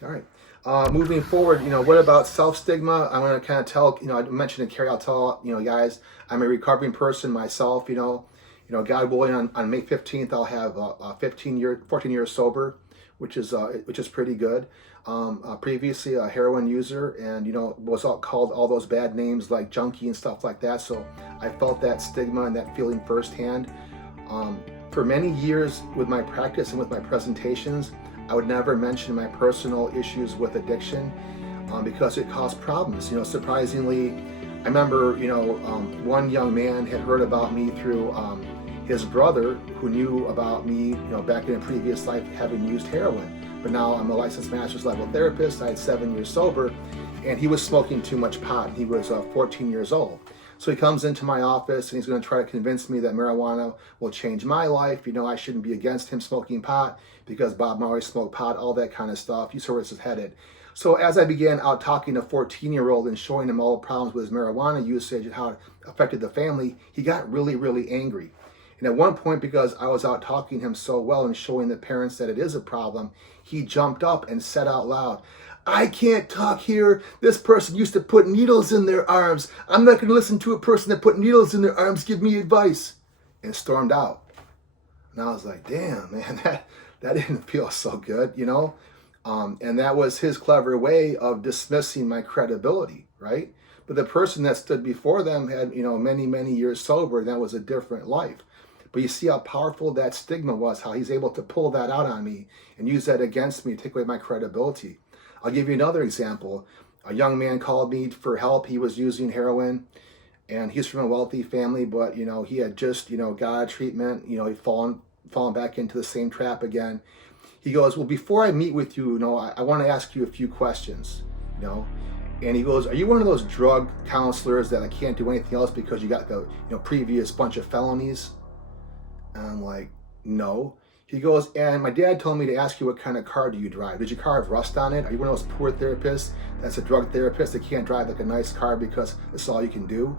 All right. Moving forward, what about self-stigma? I want to kind of tell, I mentioned to Carrie, I'll tell, guys, I'm a recovering person myself, God willing, on May 15th, I'll have 14 years sober, which is pretty good. Previously a heroin user and, was called all those bad names like junkie and stuff like that. So I felt that stigma and that feeling firsthand. For many years with my practice and with my presentations, I would never mention my personal issues with addiction because it caused problems. Surprisingly, I remember, one young man had heard about me through his brother who knew about me, back in a previous life having used heroin. But now I'm a licensed master's level therapist. I had 7 years sober, and he was smoking too much pot. He was 14 years old. So he comes into my office and he's going to try to convince me that marijuana will change my life. I shouldn't be against him smoking pot because Bob Marley smoked pot, all that kind of stuff. You saw where this is headed. So as I began out talking to a 14-year-old and showing him all the problems with his marijuana usage and how it affected the family, he got really, really angry. And at one point, because I was out talking him so well and showing the parents that it is a problem, he jumped up and said out loud, "I can't talk here. This person used to put needles in their arms. I'm not going to listen to a person that put needles in their arms give me advice," and stormed out. And I was like, damn, man, that didn't feel so good, and that was his clever way of dismissing my credibility, right? But the person that stood before them had, many, many years sober, and that was a different life. But you see how powerful that stigma was, how he's able to pull that out on me and use that against me to take away my credibility. I'll give you another example. A young man called me for help. He was using heroin, and he's from a wealthy family, but he had just got out of treatment. He'd fallen back into the same trap again. He goes, "Well, before I meet with you, I want to ask you a few questions, And he goes, "Are you one of those drug counselors that I can't do anything else because you got the previous bunch of felonies?" And I'm like, "No." He goes, "And my dad told me to ask you what kind of car do you drive? Did your car have rust on it? Are you one of those poor therapists that's a drug therapist that can't drive like a nice car because it's all you can do?"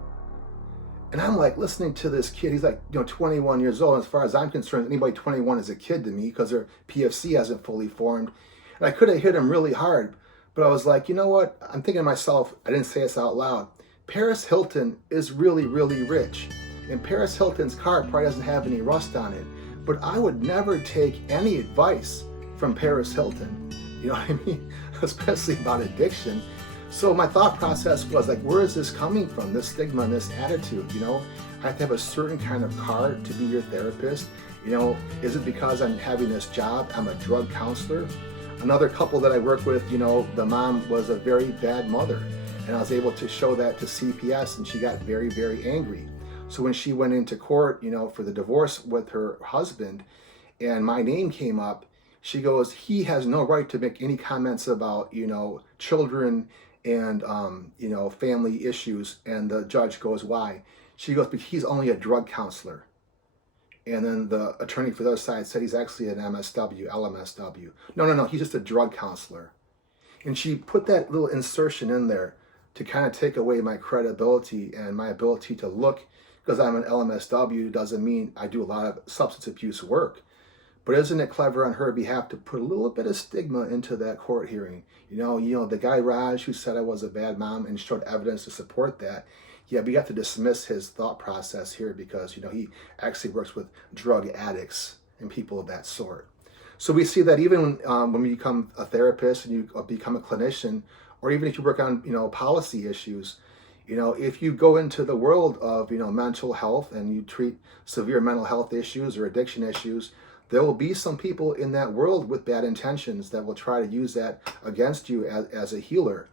And I'm like listening to this kid. He's like, 21 years old. As far as I'm concerned, anybody 21 is a kid to me because their PFC hasn't fully formed. And I could have hit him really hard, but I was like, you know what? I'm thinking to myself, I didn't say this out loud. Paris Hilton is really, really rich. And Paris Hilton's car probably doesn't have any rust on it. But I would never take any advice from Paris Hilton. You know what I mean? Especially about addiction. So my thought process was like, where is this coming from? This stigma and this attitude, I have to have a certain kind of car to be your therapist. Is it because I'm having this job? I'm a drug counselor. Another couple that I work with, the mom was a very bad mother. And I was able to show that to CPS, and she got very, very angry. So when she went into court, for the divorce with her husband, and my name came up, she goes, "He has no right to make any comments about, children and, family issues." And the judge goes, "Why?" She goes, "Because he's only a drug counselor." And then the attorney for the other side said he's actually an MSW, LMSW. No, he's just a drug counselor. And she put that little insertion in there to kind of take away my credibility and my ability to look, because I'm an LMSW doesn't mean I do a lot of substance abuse work. But isn't it clever on her behalf to put a little bit of stigma into that court hearing? The guy Raj who said I was a bad mom and showed evidence to support that. Yeah, we have to dismiss his thought process here because, he actually works with drug addicts and people of that sort. So we see that even when you become a therapist and you become a clinician, or even if you work on, policy issues, if you go into the world of, mental health and you treat severe mental health issues or addiction issues, there will be some people in that world with bad intentions that will try to use that against you as a healer.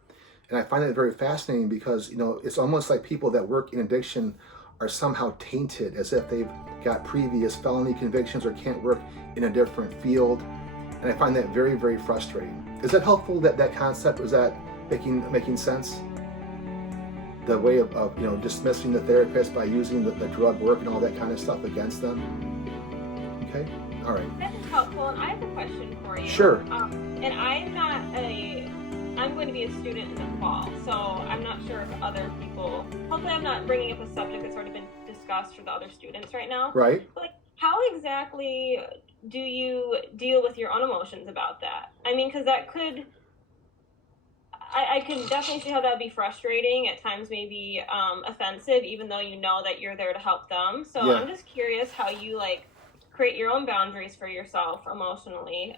And I find it very fascinating because, it's almost like people that work in addiction are somehow tainted, as if they've got previous felony convictions or can't work in a different field. And I find that very, very frustrating. Is that helpful, that concept? Was that making sense? The way of dismissing the therapist by using the drug work and all that kind of stuff against them? Okay, all right. That is helpful, and I have a question for you. Sure. And I'm going to be a student in the fall, so I'm not sure if other people, hopefully I'm not bringing up a subject that's already been discussed for the other students right now. Right. But how exactly do you deal with your own emotions about that? I mean, because that could I can definitely see how that'd be frustrating at times, maybe offensive, even though you know that you're there to help them. So Yeah. I'm just curious how you like create your own boundaries for yourself emotionally.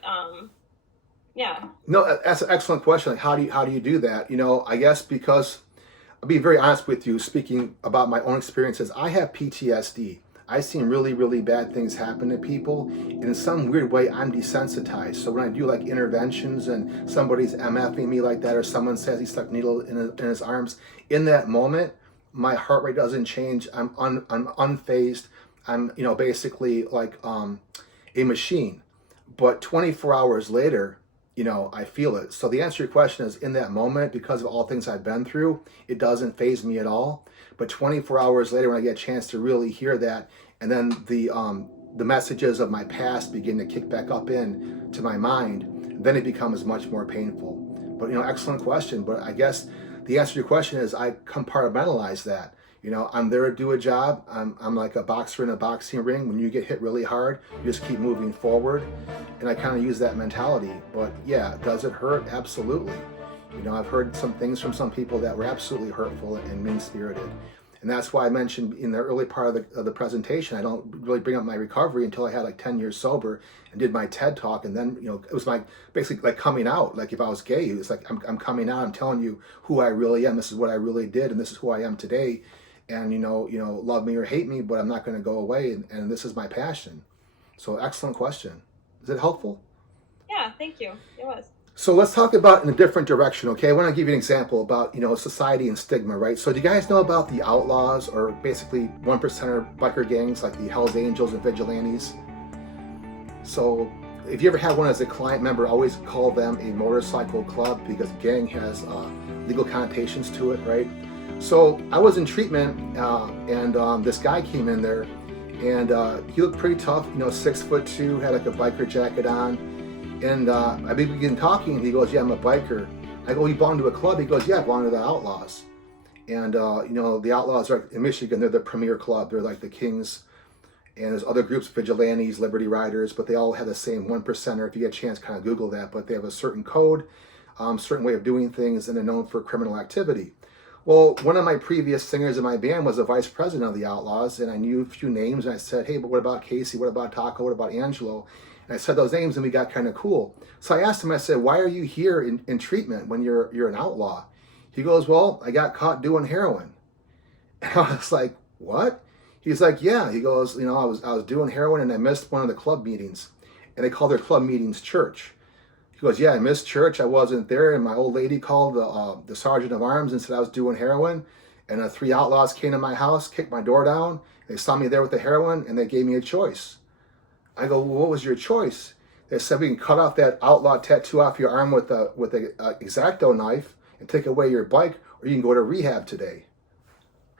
Yeah. No, that's an excellent question. Like, how do you do that? I guess because I'll be very honest with you, speaking about my own experiences. I have PTSD. I've seen really, really bad things happen to people. And in some weird way, I'm desensitized. So when I do like interventions and somebody's MFing me like that, or someone says he stuck a needle in his arms, in that moment, my heart rate doesn't change. I'm unfazed. I'm, basically like a machine. But 24 hours later, I feel it. So the answer to your question is, in that moment, because of all things I've been through, it doesn't faze me at all. But 24 hours later, when I get a chance to really hear that, and then the messages of my past begin to kick back up in to my mind, then it becomes much more painful. But excellent question. But I guess the answer to your question is, I compartmentalize that. I'm there to do a job. I'm like a boxer in a boxing ring. When you get hit really hard, you just keep moving forward. And I kind of use that mentality. But yeah, does it hurt? Absolutely. I've heard some things from some people that were absolutely hurtful and mean-spirited. And that's why I mentioned in the early part of the presentation, I don't really bring up my recovery until I had like 10 years sober and did my TED talk. And then, it was basically like coming out. Like if I was gay, it was like, I'm coming out. I'm telling you who I really am. This is what I really did. And this is who I am today. And, love me or hate me, but I'm not going to go away. And this is my passion. So excellent question. Is it helpful? Yeah, thank you. It was. So let's talk about in a different direction, okay? I want to give you an example about, society and stigma, right? So do you guys know about the outlaws, or basically 1%er biker gangs like the Hells Angels and Vigilantes? So if you ever had one as a client member, always call them a motorcycle club, because gang has legal connotations to it, right? So I was in treatment and this guy came in there and he looked pretty tough, 6'2", had like a biker jacket on. And I began talking and he goes, yeah, I'm a biker. I go, you belong to a club? He goes, yeah, I belong to the Outlaws. And the Outlaws are in Michigan, they're the premier club. They're like the kings. And there's other groups, Vigilantes, Liberty Riders, but they all have the same 1%er. If you get a chance, kind of Google that. But they have a certain code, certain way of doing things, and they're known for criminal activity. Well, one of my previous singers in my band was a vice president of the Outlaws, and I knew a few names, and I said, hey, but what about Casey? What about Taco? What about Angelo? And I said those names, and we got kind of cool. So I asked him, I said, why are you here in treatment when you're an outlaw? He goes, well, I got caught doing heroin. And I was like, what? He's like, yeah. He goes, I was doing heroin, and I missed one of the club meetings. And they call their club meetings church. He goes, yeah, I missed church. I wasn't there. And my old lady called the sergeant of arms and said I was doing heroin. And 3 outlaws came to my house, kicked my door down. They saw me there with the heroin, and they gave me a choice. I go, well, what was your choice? They said, we can cut off that outlaw tattoo off your arm with a X-Acto knife and take away your bike, or you can go to rehab today.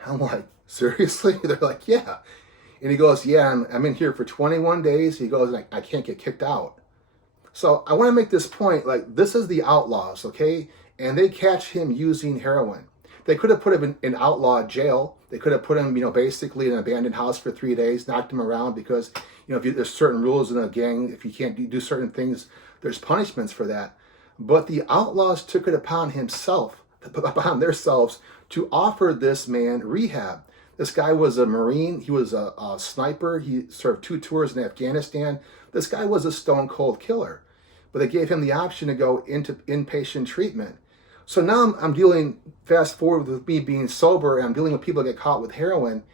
I'm like, seriously? They're like, yeah. And he goes, yeah, I'm in here for 21 days. He goes, I can't get kicked out. So I want to make this point, like, this is the Outlaws, okay? And they catch him using heroin. They could have put him in outlaw jail. They could have put him, basically in an abandoned house for 3 days, knocked him around because, there's certain rules in a gang. If you can't do certain things, there's punishments for that. But the Outlaws took it upon themselves to offer this man rehab. This guy was a Marine. He was a sniper. He served 2 tours in Afghanistan. This guy was a stone cold killer. But they gave him the option to go into inpatient treatment. So now I'm dealing, fast forward with me being sober, and I'm dealing with people that get caught with heroin,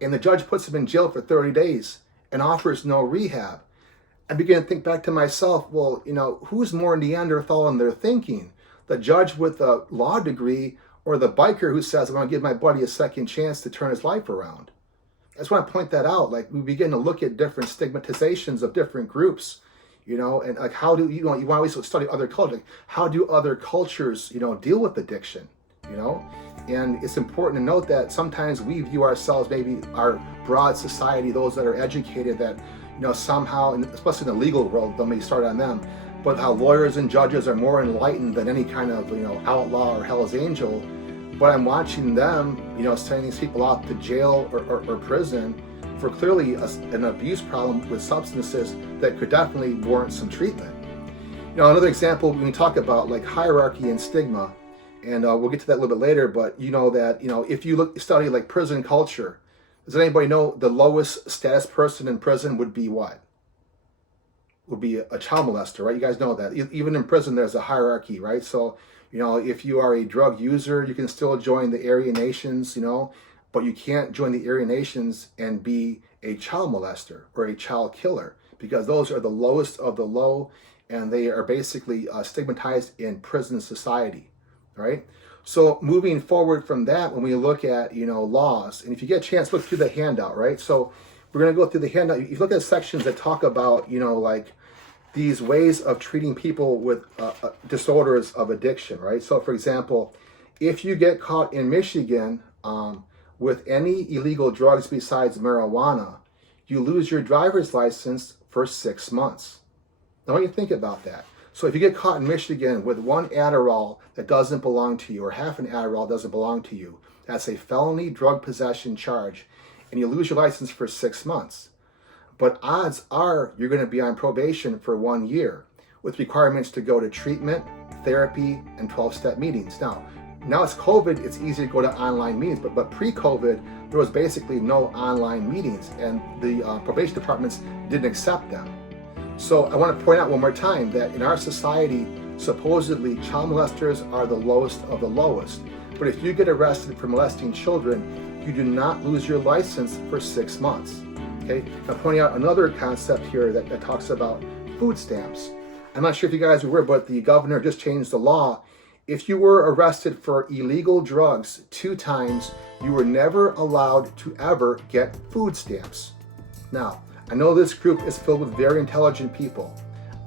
and the judge puts them in jail for 30 days and offers no rehab. I began to think back to myself, well, who's more Neanderthal in their thinking? The judge with a law degree, or the biker who says, I'm going to give my buddy a second chance to turn his life around? I just want to point that out. Like, we begin to look at different stigmatizations of different groups, and like, how do you want to always study other cultures? Like, how do other cultures, deal with addiction, And it's important to note that sometimes we view ourselves, maybe our broad society, those that are educated, that, somehow, and especially in the legal world, don't maybe start on them, but how lawyers and judges are more enlightened than any kind of, outlaw or Hell's Angel. But I'm watching them, sending these people off to jail or prison for clearly an abuse problem with substances that could definitely warrant some treatment. Another example, when we talk about like hierarchy and stigma, And we'll get to that a little bit later, but you know that, if you study like prison culture, does anybody know the lowest status person in prison would be what? Would be a child molester, right? You guys know that. Even in prison, there's a hierarchy, right? So, if you are a drug user, you can still join the Aryan Nations, but you can't join the Aryan Nations and be a child molester or a child killer, because those are the lowest of the low, and they are basically stigmatized in prison society, right? So moving forward from that, when we look at, laws, and if you get a chance, look through the handout, right? So we're going to go through the handout. You look at sections that talk about, like these ways of treating people with disorders of addiction, right? So for example, if you get caught in Michigan with any illegal drugs besides marijuana, you lose your driver's license for 6 months. Now, what do you think about that? So if you get caught in Michigan with one Adderall that doesn't belong to you, or half an Adderall doesn't belong to you, that's a felony drug possession charge, and you lose your license for 6 months. But odds are you're going to be on probation for 1 year with requirements to go to treatment, therapy, and 12-step meetings. Now it's COVID, it's easy to go to online meetings, but pre-COVID, there was basically no online meetings, and the probation departments didn't accept them. So I want to point out one more time that in our society, supposedly child molesters are the lowest of the lowest. But if you get arrested for molesting children, you do not lose your license for 6 months. Okay? Now pointing out another concept here that talks about food stamps. I'm not sure if you guys are aware, but the governor just changed the law. If you were arrested for illegal drugs 2 times, you were never allowed to ever get food stamps. Now, I know this group is filled with very intelligent people.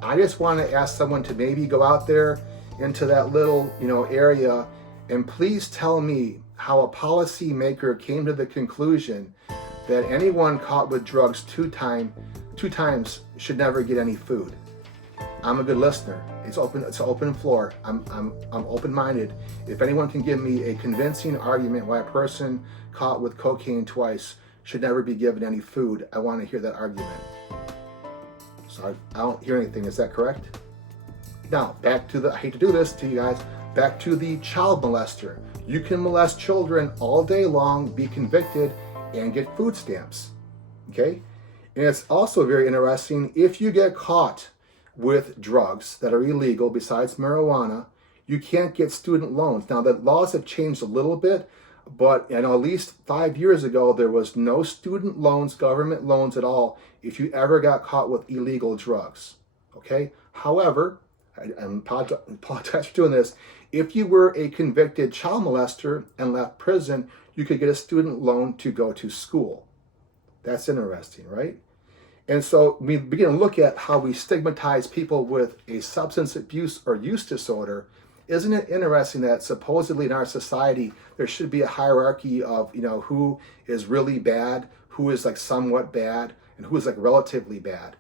I just want to ask someone to maybe go out there into that little, area, and please tell me how a policymaker came to the conclusion that anyone caught with drugs two times should never get any food. I'm a good listener. It's an open floor. I'm open-minded. If anyone can give me a convincing argument why a person caught with cocaine twice should never be given any food, I want to hear that argument. So I don't hear anything. Is that correct? Now, back to I hate to do this to you guys, back to the child molester. You can molest children all day long, be convicted, and get food stamps. Okay? And it's also very interesting, if you get caught with drugs that are illegal besides marijuana, you can't get student loans. Now, the laws have changed a little bit, but at least 5 years ago, there was no student loans, government loans at all, if you ever got caught with illegal drugs. Okay? However, I apologize for doing this, if you were a convicted child molester and left prison, you could get a student loan to go to school. That's interesting, right? And so we begin to look at how we stigmatize people with a substance abuse or use disorder. Isn't it interesting that supposedly in our society, there should be a hierarchy of, who is really bad, who is like somewhat bad, and who is like relatively bad.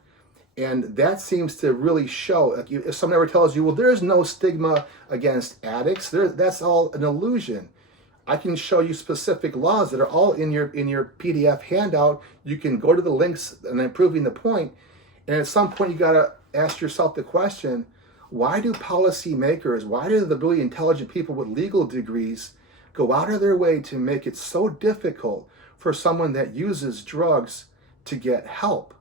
And that seems to really show, like if someone ever tells you, well, there's no stigma against addicts, that's all an illusion. I can show you specific laws that are all in your PDF handout. You can go to the links and then proving the point. And at some point, you got to ask yourself the question, why do policymakers, why do the really intelligent people with legal degrees go out of their way to make it so difficult for someone that uses drugs to get help?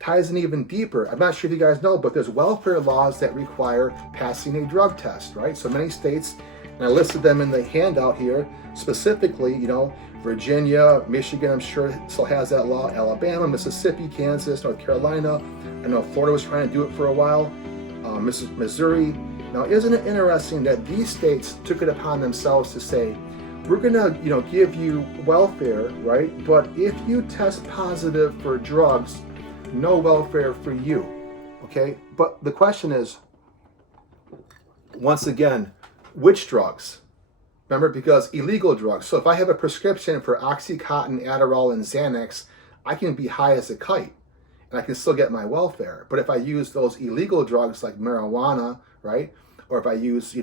Ties in even deeper. I'm not sure if you guys know, but there's welfare laws that require passing a drug test, right? So many states, and I listed them in the handout here, specifically, Virginia, Michigan, I'm sure still has that law, Alabama, Mississippi, Kansas, North Carolina. I know Florida was trying to do it for a while, Missouri. Now, isn't it interesting that these states took it upon themselves to say, we're gonna, give you welfare, right? But if you test positive for drugs, no welfare for you, okay? But the question is, once again, which drugs? Remember, because illegal drugs. So if I have a prescription for Oxycontin, Adderall, and Xanax, I can be high as a kite, and I can still get my welfare. But if I use those illegal drugs like marijuana, right? Or if I use,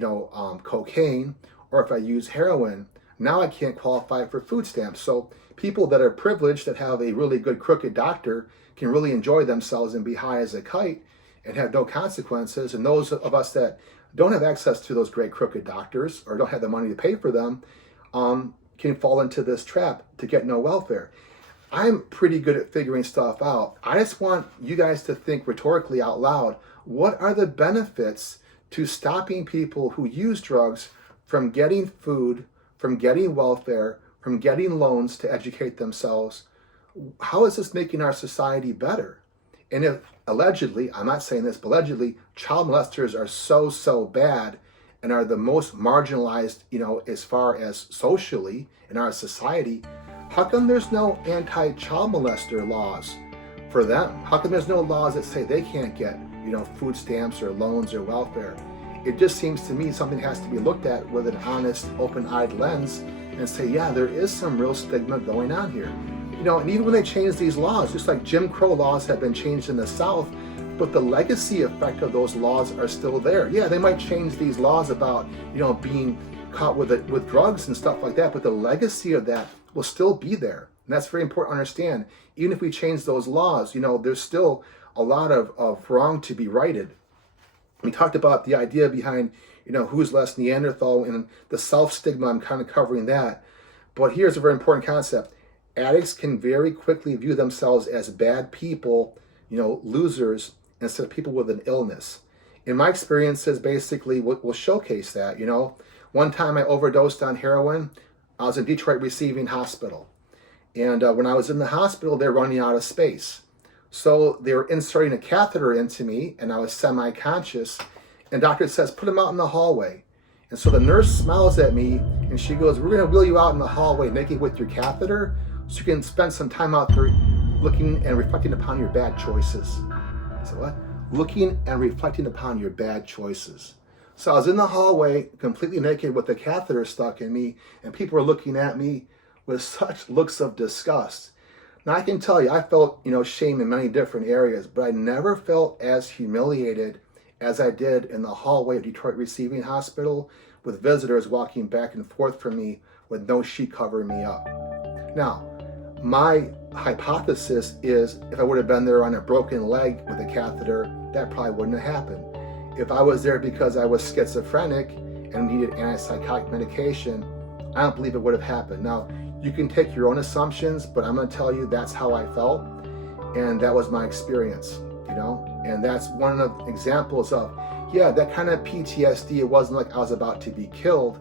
cocaine, or if I use heroin, now I can't qualify for food stamps. So people that are privileged, that have a really good crooked doctor, can really enjoy themselves and be high as a kite and have no consequences. And those of us that don't have access to those great crooked doctors or don't have the money to pay for them can fall into this trap to get no welfare. I'm pretty good at figuring stuff out. I just want you guys to think rhetorically out loud. What are the benefits to stopping people who use drugs from getting food, from getting welfare, from getting loans to educate themselves? How is this making our society better? And if allegedly, I'm not saying this, but allegedly, child molesters are so bad and are the most marginalized, as far as socially in our society, how come there's no anti-child molester laws for them? How come there's no laws that say they can't get, food stamps or loans or welfare? It just seems to me something has to be looked at with an honest, open-eyed lens and say, yeah, there is some real stigma going on here. And even when they change these laws, just like Jim Crow laws have been changed in the South, but the legacy effect of those laws are still there. Yeah, they might change these laws about, being caught with drugs and stuff like that, but the legacy of that will still be there. And that's very important to understand. Even if we change those laws, there's still a lot of wrong to be righted. We talked about the idea behind, who's less Neanderthal and the self-stigma. I'm kind of covering that. But here's a very important concept. Addicts can very quickly view themselves as bad people, losers, instead of people with an illness. In my experiences, basically, will showcase that. One time I overdosed on heroin. I was in Detroit Receiving Hospital. And when I was in the hospital, they're running out of space. So they were inserting a catheter into me, and I was semi-conscious. And the doctor says, put him out in the hallway. And so the nurse smiles at me, and she goes, we're going to wheel you out in the hallway naked with your catheter so you can spend some time out there looking and reflecting upon your bad choices. I said, what? Looking and reflecting upon your bad choices. So I was in the hallway completely naked with the catheter stuck in me, and people were looking at me with such looks of disgust. Now I can tell you, I felt, shame in many different areas, but I never felt as humiliated as I did in the hallway of Detroit Receiving Hospital with visitors walking back and forth from me with no sheet covering me up. Now, my hypothesis is if I would have been there on a broken leg with a catheter, that probably wouldn't have happened. If I was there because I was schizophrenic and needed antipsychotic medication, I don't believe it would have happened. Now, you can take your own assumptions, but I'm going to tell you that's how I felt, and that was my experience, And that's one of the examples of, that kind of PTSD. It wasn't like I was about to be killed,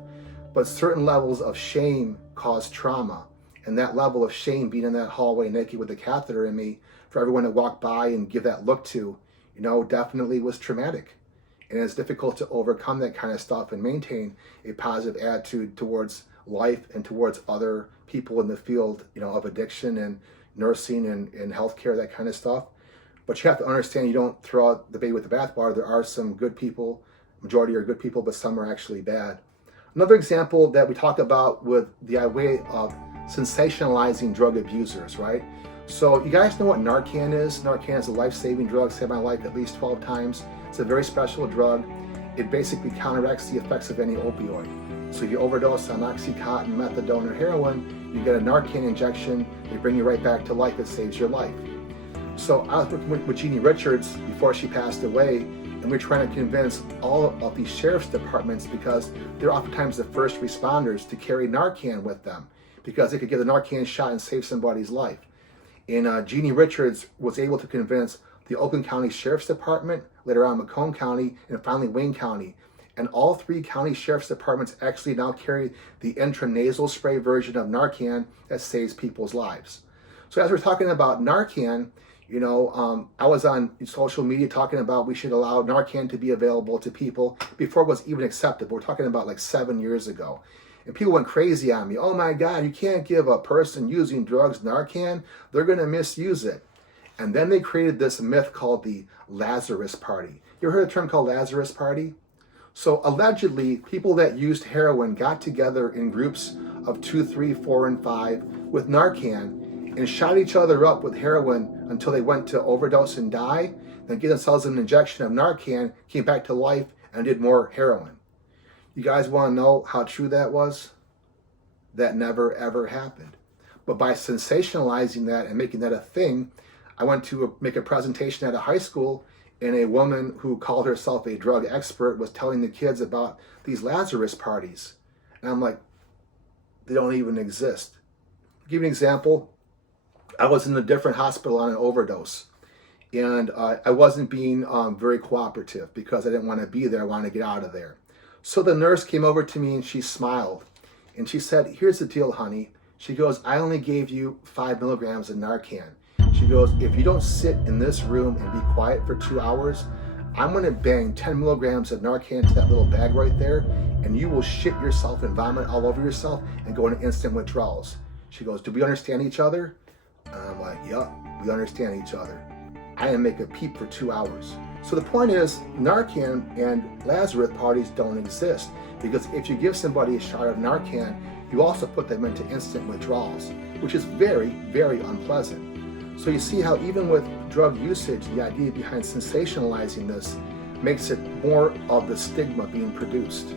but certain levels of shame caused trauma. And that level of shame, being in that hallway naked with a catheter in me, for everyone to walk by and give that look to, definitely was traumatic. And it's difficult to overcome that kind of stuff and maintain a positive attitude towards life and towards other people in the field, of addiction and nursing and healthcare, that kind of stuff. But you have to understand, you don't throw out the baby with the bathwater. There are some good people, majority are good people, but some are actually bad. Another example that we talked about with the way of sensationalizing drug abusers, right? So you guys know what Narcan is? Narcan is a life-saving drug, saved my life at least 12 times. It's a very special drug. It basically counteracts the effects of any opioid. So if you overdose on Oxycontin, methadone, or heroin, you get a Narcan injection, they bring you right back to life, it saves your life. So I was working with Jeannie Richards before she passed away, and we're trying to convince all of these sheriff's departments, because they're oftentimes the first responders, to carry Narcan with them, because they could get a Narcan shot and save somebody's life. And Jeannie Richards was able to convince the Oakland County Sheriff's Department, later on Macomb County, and finally Wayne County. And all 3 county sheriff's departments actually now carry the intranasal spray version of Narcan that saves people's lives. So as we're talking about Narcan, I was on social media talking about we should allow Narcan to be available to people before it was even acceptable. We're talking about like 7 years ago. And people went crazy on me. Oh my God, you can't give a person using drugs Narcan. They're going to misuse it. And then they created this myth called the Lazarus Party. You ever heard a term called Lazarus Party? So allegedly, people that used heroin got together in groups of 2, 3, 4, and 5 with Narcan and shot each other up with heroin until they went to overdose and die, then gave themselves an injection of Narcan, came back to life, and did more heroin. You guys want to know how true that was? That never, ever happened. But by sensationalizing that and making that a thing, I went to make a presentation at a high school, and a woman who called herself a drug expert was telling the kids about these Lazarus parties. And I'm like, they don't even exist. To give you an example, I was in a different hospital on an overdose, and I wasn't being very cooperative because I didn't want to be there. I wanted to get out of there. So the nurse came over to me and she smiled, and she said, "Here's the deal, honey." She goes, "I only gave you 5 milligrams of Narcan." She goes, "If you don't sit in this room and be quiet for 2 hours, I'm going to bang 10 milligrams of Narcan to that little bag right there, and you will shit yourself and vomit all over yourself and go into instant withdrawals." She goes, "Do we understand each other?" And I'm like, "Yup, we understand each other." I didn't make a peep for 2 hours. So the point is, Narcan and Lazarus parties don't exist, because if you give somebody a shot of Narcan, you also put them into instant withdrawals, which is very, very unpleasant. So you see how even with drug usage, the idea behind sensationalizing this makes it more of the stigma being produced.